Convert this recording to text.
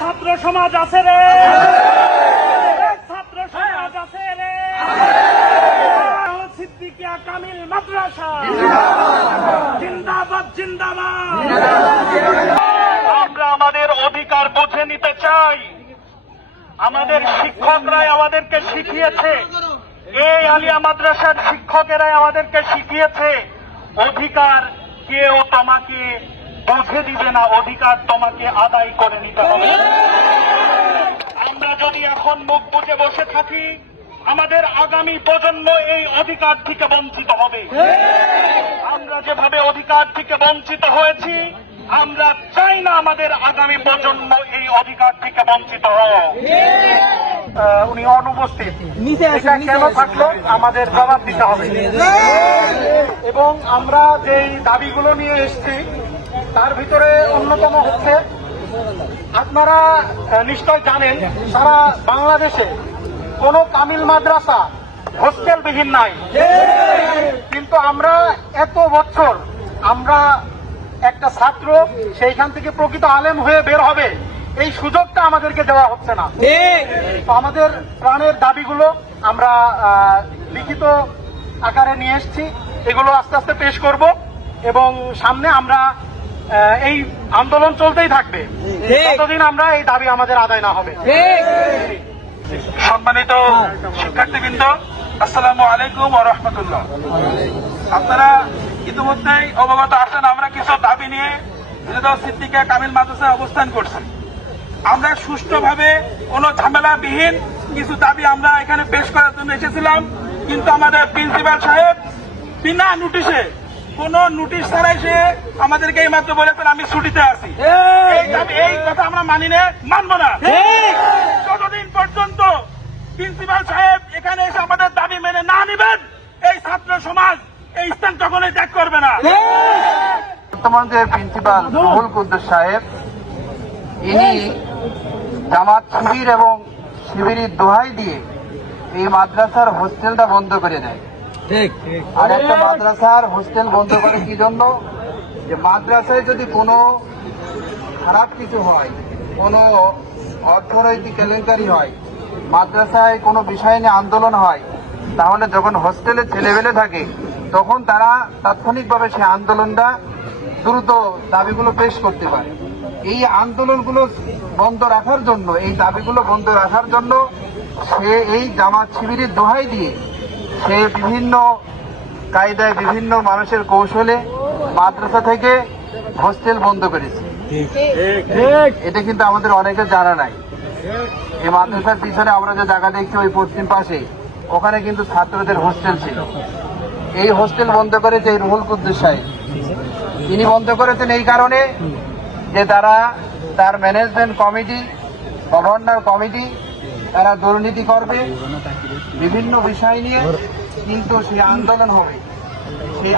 ছাত্র সমাজ আছে রে। ছাত্র সমাজ আছে রে। সিদ্দিকিয়া কামিল মাদ্রাসা। জিন্দাবাদ জিন্দাবাদ। আমরা আমাদের অধিকার বুঝে নিতে চাই। আমাদের শিক্ষকরাই আমাদেরকে শিখিয়েছে। এই আলিয়া মাদ্রাসার শিক্ষকেরাই আমাদেরকে শিখিয়েছে। অধিকার কেউ তোমাকে বুঝে দিবে না অধিকার তোমাকে আদায় করে নিতে হবে। আমরা যদি এখন মুখ বুঝে বসে থাকি আমাদের আগামী প্রজন্ম এই অধিকার থেকে বঞ্চিত হবে। আমরা যেভাবে অধিকার থেকে বঞ্চিত হয়েছি আমরা চাই না আমাদের আগামী প্রজন্ম এই অধিকার থেকে বঞ্চিত হোক। উনি অনুপস্থিত। এটা কেন থাকল? আমাদের জবাব দিতে হবে। এবং আমরা যেই দাবিগুলো নিয়ে এসেছি তার ভিতরে অন্যতম হচ্ছে, আপনারা নিশ্চয় জানেন, সারা বাংলাদেশে কোনো কামিল মাদ্রাসা হোস্টেলবিহীন নাই। কিন্তু আমরা এত বছর আমরা একটা ছাত্র, সেইখান থেকে প্রকৃত আলেম হয়ে বের হবে, এই সুযোগটা আমাদেরকে দেওয়া হচ্ছে না। তো আমাদের প্রাণের দাবিগুলো আমরা লিখিত আকারে নিয়ে এসেছি, এগুলো আস্তে আস্তে পেশ করব এবং সামনে আমরা এই আন্দোলন চলতেই থাকবে। ততদিন আমরা এই দাবি আমাদের আদায় না হবে। সম্মানিত শিক্ষার্থীবৃন্দ আসসালামু আলাইকুম ও রহমতুল্লাহ। আপনারা ইতিমধ্যেই অবগত আছেন আমরা কিছু দাবি নিয়ে বিরোধ সিদ্দিকা কামিল মাদ্রাসায় অবস্থান করছেন। আমরা সুষ্ঠুভাবে কোনো ঝামেলাবিহীন কিছু দাবি আমরা এখানে পেশ করার জন্য এসেছিলাম কিন্তু আমাদের প্রিন্সিপাল সাহেব বিনা নোটিশে কোন নোটিশ ছাড়াই সে আমাদেরকে এই মাত্র বলেছেন আমি ছুটিতে আছি। এই! কথা আমরা মানি না মানব না। যতদিন পর্যন্ত প্রিন্সিপাল সাহেব এখানে এসে আমাদের দাবি মেনে না নেবেন এই ছাত্র সমাজ এই স্থান কখনোই ত্যাগ করবে না। বর্তমান যে প্রিন্সিপাল রুহুল কুদ্দুস সাহেব ইনি জামাত শিবির এবং শিবিরের দোহাই দিয়ে এই মাদ্রাসার হোস্টেলটা বন্ধ করে দেয়। আর একটা মাদ্রাসার হোস্টেল বন্ধ করে কি জন্য? যে মাদ্রাসায় যদি কোনো খারাপ কিছু হয়, কোনো অর্থনৈতিক কেলেঙ্কারি হয়, মাদ্রাসায় কোনো বিষয় নিয়ে আন্দোলন হয়, তাহলে যখন হোস্টেলে ছেলেবেলে থাকে, তখন তারা তাৎক্ষণিকভাবে সেই আন্দোলনটা দ্রুত দাবিগুলো পেশ করতে পারে। এই আন্দোলনগুলো বন্ধ রাখার জন্য, এই দাবিগুলো বন্ধ রাখার জন্য সে এই জামাত শিবিরের দোহাই দিয়ে সে বিভিন্ন কায়দায় বিভিন্ন মানুষের কৌশলে মাদ্রাসা থেকে হোস্টেল বন্ধ করেছে। এটা কিন্তু আমাদের অনেকে জানা নাই। এই মাদ্রাসার পিছনে আমরা যে জায়গা দেখছি ওই পশ্চিম পাশে, ওখানে কিন্তু ছাত্রদের হোস্টেল ছিল। এই হোস্টেল বন্ধ করেছে রুহুল কুদ্দুস সাহেব। তিনি বন্ধ করেছেন এই কারণে যে তারা তার ম্যানেজমেন্ট কমিটি গভর্নর কমিটি তারা দুর্নীতি করবে বিভিন্ন বিষয় নিয়ে কিন্তু সেই আন্দোলন হবে। সেই